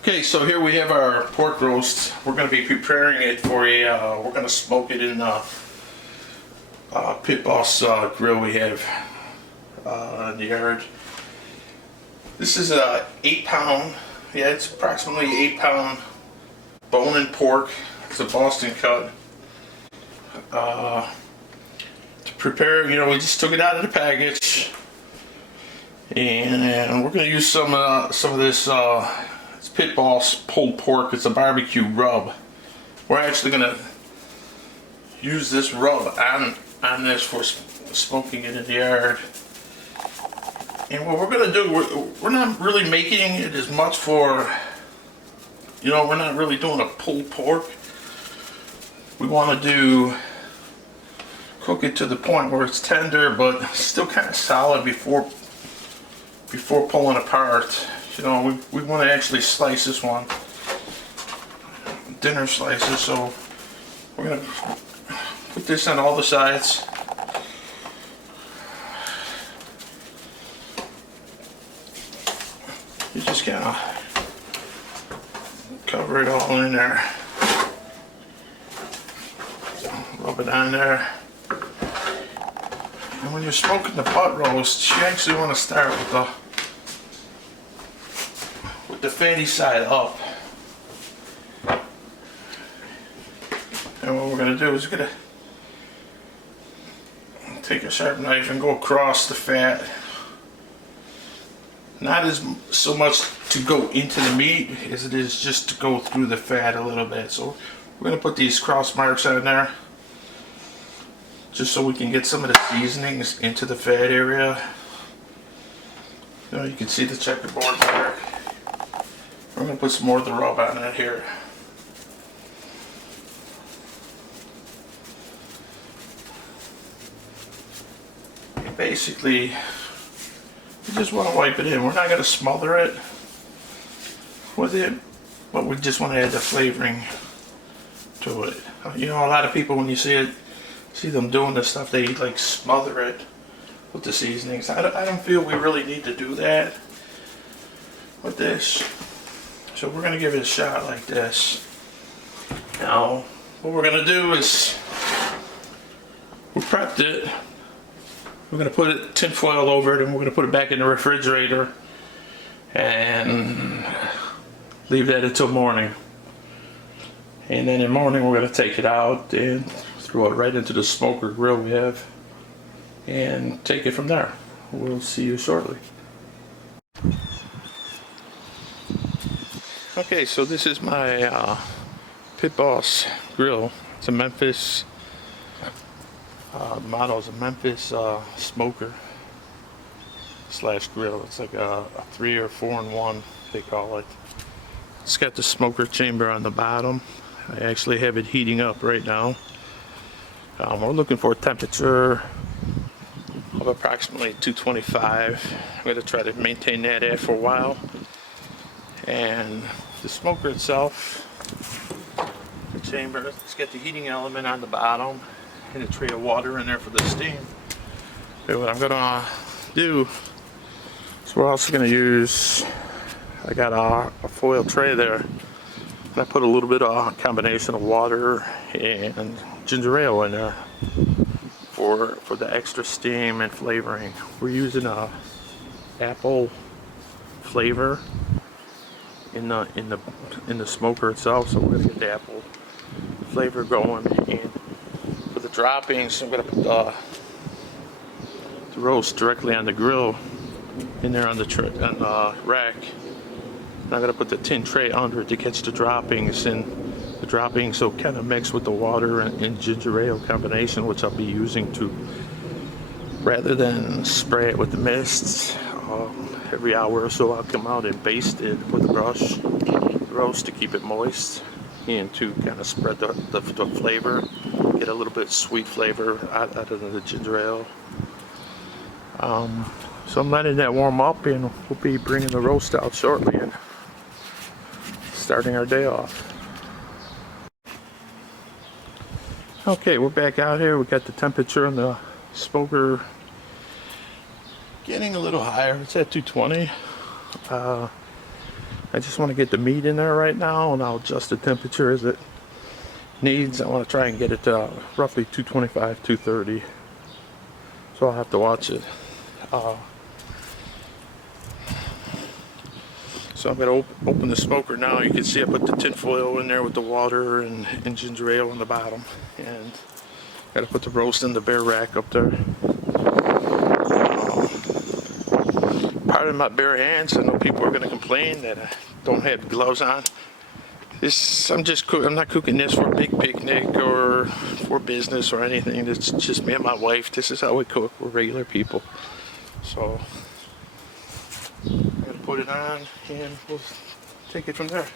Okay, so here we have our pork roast. We're going to be preparing it for we're going to smoke it in Pit Boss grill we have in the yard. This is a 8-pound, it's approximately 8-pound bone-in pork. It's a Basting cut. To prepare, we just took it out of the package, and we're going to use some of this. It's Pit Boss pulled pork. It's a barbecue rub. We're actually going to use this rub on this for smoking it in the yard. And what we're going to do, we're not really making it as much for, we're not really doing a pulled pork. We want to cook it to the point where it's tender but still kind of solid before pulling apart. We want to actually slice this one, dinner slices, so we're going to put this on all the sides. You just kind of cover it all in there, rub it on there. And when you're smoking the butt roast, you actually want to start with the fatty side up. And what we're going to do is we're going to take a sharp knife and go across the fat. Not as so much to go into the meat as it is just to go through the fat a little bit. So we're going to put these cross marks on there, just so we can get some of the seasonings into the fat area. You can see the checkerboard mark. We're going to put some more of the rub on it here. And basically, we just want to wipe it in. We're not going to smother it with it, but we just want to add the flavoring to it. A lot of people, when you see them doing this stuff, they like smother it with the seasonings. I don't feel we really need to do that with this. So we're going to give it a shot like this. Now, what we're going to do is, we prepped it. We're going to put it tin foil over it, and we're going to put it back in the refrigerator and leave that until morning. And then in the morning we're going to take it out and throw it right into the smoker grill we have and take it from there. We'll see you shortly. Okay, so this is my Pit Boss grill. It's a Memphis. The model is a Memphis smoker / grill. It's like a 3 or 4-in-1, they call it. It's got the smoker chamber on the bottom. I actually have it heating up right now. We're looking for a temperature of approximately 225. I'm going to try to maintain that for a while. And the smoker itself, the chamber, it's got the heating element on the bottom and a tray of water in there for the steam. Okay, what I'm going to do is we're also going to use, I got a foil tray there, and I put a little bit of a combination of water and ginger ale in there for the extra steam and flavoring. We're using a apple flavor in the smoker itself, so we're gonna get the apple flavor going. And for the droppings, I'm gonna put the roast directly on the grill in there on the rack. And I'm gonna put the tin tray under it to catch the droppings, and the droppings will kind of mix with the water and ginger ale combination, which I'll be using to, rather than spray it with the mists. Every hour or so I'll come out and baste it with a brush roast to keep it moist and to kind of spread the flavor, get a little bit sweet flavor out of the ginger ale. So I'm letting that warm up, and we'll be bringing the roast out shortly and starting our day off. Okay, we're back out here. We got the temperature in the smoker getting a little higher. It's at 220. I just want to get the meat in there right now, and I'll adjust the temperature as it needs. I want to try and get it to roughly 225, 230. So I'll have to watch it. So I'm going to open the smoker now. You can see I put the tin foil in there with the water and ginger ale on the bottom. And got to put the roast in the bare rack up there. Pardon my bare hands. I know people are going to complain that I don't have gloves on. I'm not cooking this for a big picnic or for business or anything. It's just me and my wife. This is how we cook. We're regular people. So I'm going to put it on and we'll take it from there.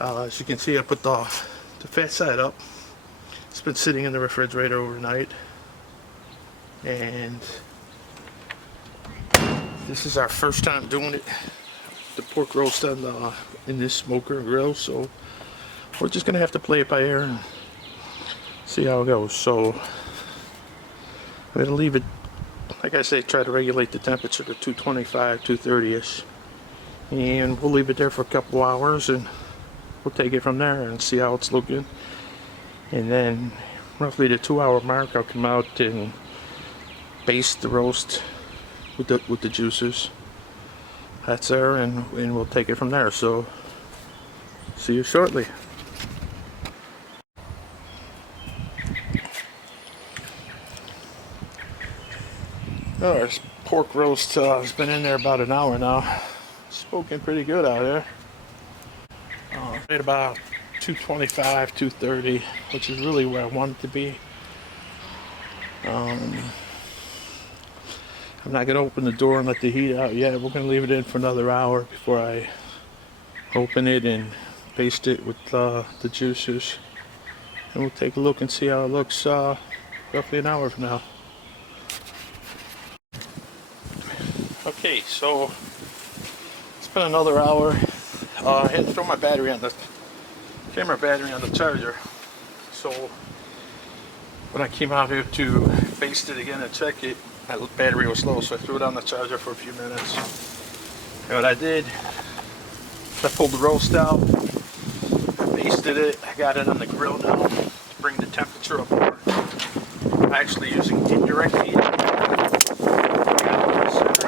As you can see, I put the fat side up. It's been sitting in the refrigerator overnight, and this is our first time doing it. The pork roast in this smoker and grill, so we're just gonna have to play it by ear and see how it goes. So I'm gonna leave it, like I say, try to regulate the temperature to 225, 230ish, and we'll leave it there for a couple hours, and we'll take it from there and see how it's looking. And then roughly the 2-hour mark, I'll come out and baste the roast with the juices. That's there, and we'll take it from there. So see you shortly. Oh, this pork roast has been in there about an hour now. Smoking pretty good out there. At about 225, 230, which is really where I want it to be. I'm not going to open the door and let the heat out yet. We're going to leave it in for another hour before I open it and baste it with the juices. And we'll take a look and see how it looks roughly an hour from now. Okay, so it's been another hour. I had to throw my camera battery on the charger. So when I came out here to baste it again and check it, my battery was low, so I threw it on the charger for a few minutes. And what I did, I pulled the roast out, I basted it, I got it on the grill now to bring the temperature up more. I'm actually using indirect heat. I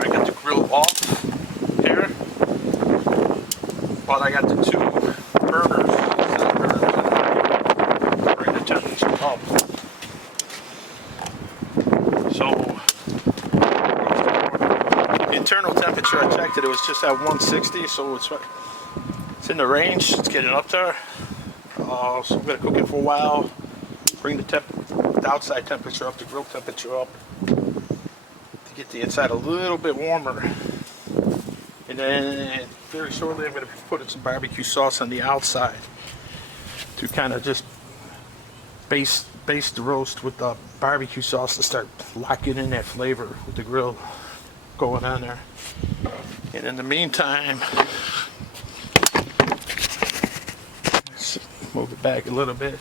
got the grill off here, but I got the two burners to bring the temperature up. So the internal temperature, I checked it, it was just at 160, so it's in the range, it's getting up there. So I'm going to cook it for a while, bring the outside temperature up, the grill temperature up, to get the inside a little bit warmer. And then very shortly I'm going to be putting some barbecue sauce on the outside to kind of just baste the roast with the barbecue sauce to start locking in that flavor with the grill going on there. And in the meantime, let's move it back a little bit.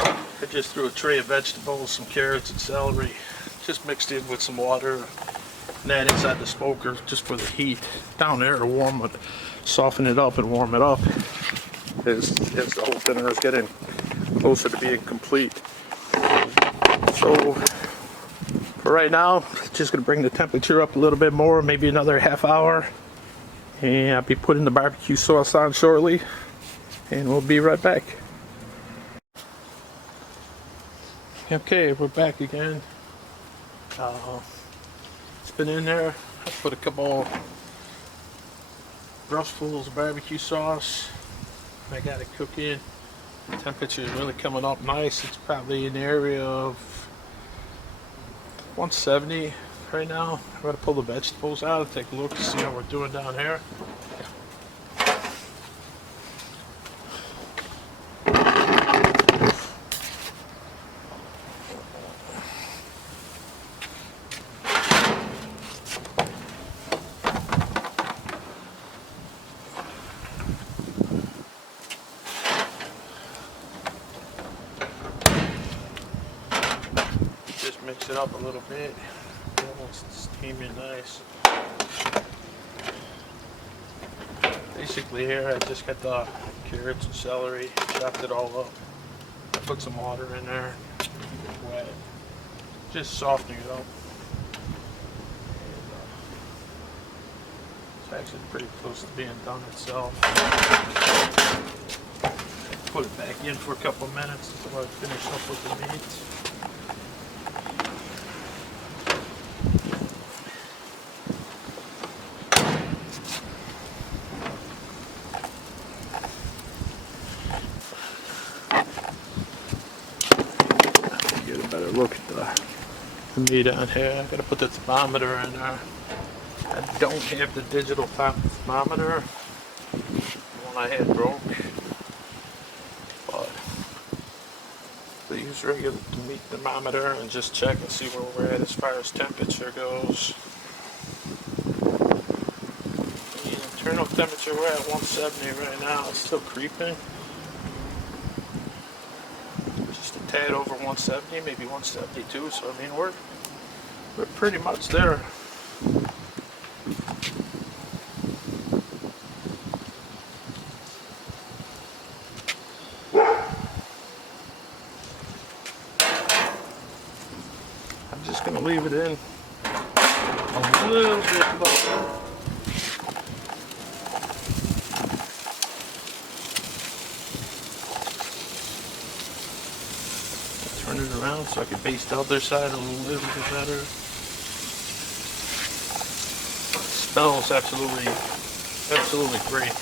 I just threw a tray of vegetables, some carrots and celery, just mixed in with some water, and that inside the smoker just for the heat down there to warm it, soften it up and warm it up as the whole dinner is getting closer to being complete. So for right now, just going to bring the temperature up a little bit more, maybe another half hour, and I'll be putting the barbecue sauce on shortly, and we'll be right back. Okay, we're back again. It's been in there. I put a couple brushfuls of barbecue sauce. I got it cooking. The temperature is really coming up nice. It's probably in the area of 170 right now. I'm going to pull the vegetables out and take a look to see how we're doing down here. it up a little bit. Almost steaming nice. Basically here I just got the carrots and celery, chopped it all up. I put some water in there, wet, just softening it up. It's actually pretty close to being done itself. Put it back in for a couple of minutes until I finish up with the meat. Get a better look at the meat on here. I gotta put the thermometer in there. I don't have the digital thermometer. The one I had broke. But I use regular meat thermometer and just check and see where we're at as far as temperature goes. The internal temperature, we're at 170 right now. It's still creeping. Just a tad over 170, maybe 172. So I mean we're pretty much there. I'm just going to leave it in a little bit lower. Turn it around so I can baste the other side a little bit better. It smells absolutely great.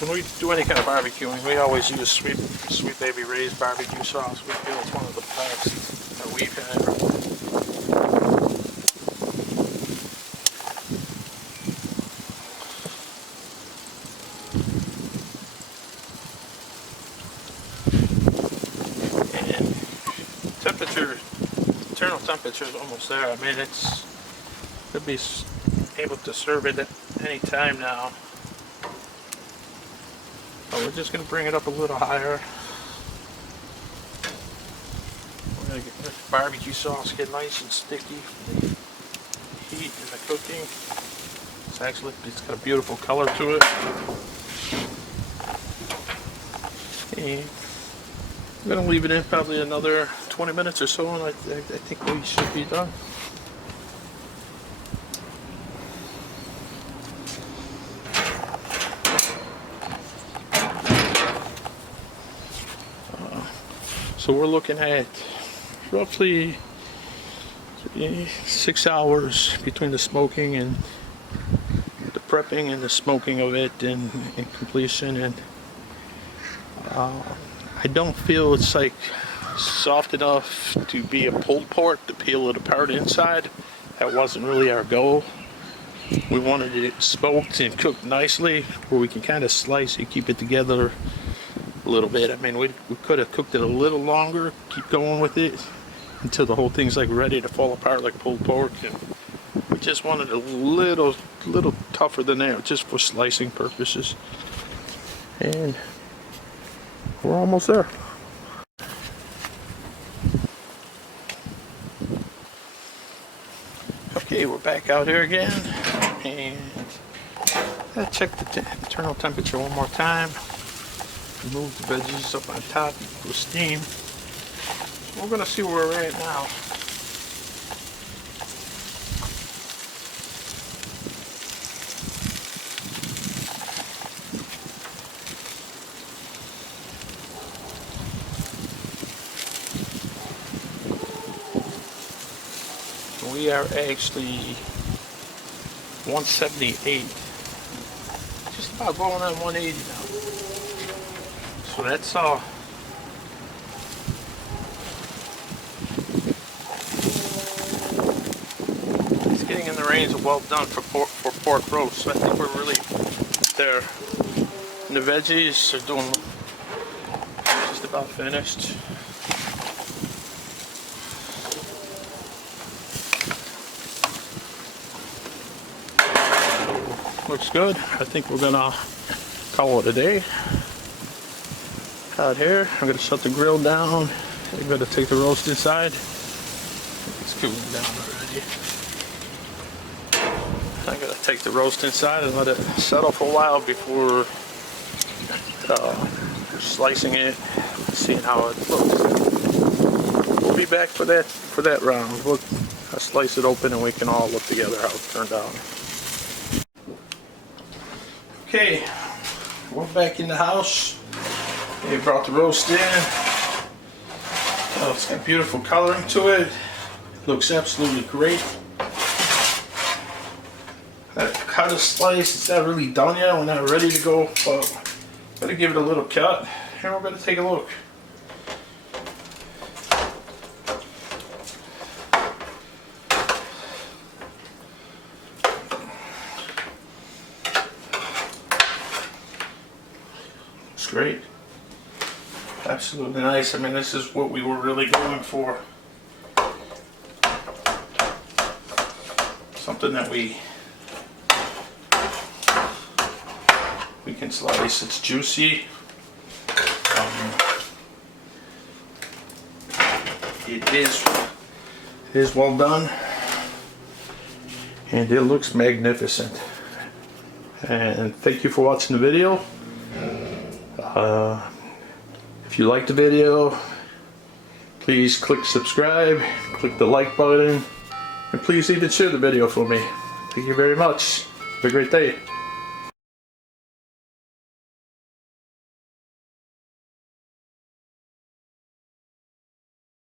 When we do any kind of barbecuing, we always use Sweet Baby Ray's barbecue sauce. We feel it's one of the best that we've had. And internal temperature is almost there. I mean, could be able to serve it at any time now. So we're just going to bring it up a little higher. We're going to let the barbecue sauce get nice and sticky from the heat and the cooking. It's got a beautiful color to it. And I'm going to leave it in probably another 20 minutes or so, and I think we should be done. So we're looking at roughly 6 hours between the smoking and the prepping and the smoking of it and completion. And I don't feel it's like soft enough to be a pulled pork to peel it apart inside. That wasn't really our goal. We wanted it smoked and cooked nicely where we can kind of slice it, keep it together a little bit. I mean, we could have cooked it a little longer, keep going with it until the whole thing's like ready to fall apart like pulled pork. And we just wanted a little tougher than that, just for slicing purposes. And we're almost there. Okay, we're back out here again, and I checked the internal temperature one more time. Move the veggies up on top with steam. We're going to see where we're at now. We are actually 178. Just about going on 180 now. So that's it's getting in the range of well done for pork roast. So I think we're really there. And the veggies are doing just about finished. Looks good. I think we're gonna call it a day. out here. I'm gonna shut the grill down. I'm gonna take the roast inside. It's cooling down already. I'm gonna take the roast inside and let it settle for a while before slicing it, seeing how it looks. We'll be back for that round. I'll slice it open and we can all look together how it turned out. Okay, we're back in the house. They brought the roast in. Oh, it's got beautiful coloring to it. Looks absolutely great. I cut a slice. It's not really done yet. We're not ready to go, but I'm gonna give it a little cut. And we're gonna take a look. It's great. Absolutely nice. I mean, this is what we were really going for. Something that we can slice. It's juicy. It is well done, and it looks magnificent. And thank you for watching the video. If you liked the video, please click subscribe, click the like button, and please even share the video for me. Thank you very much. Have a great day.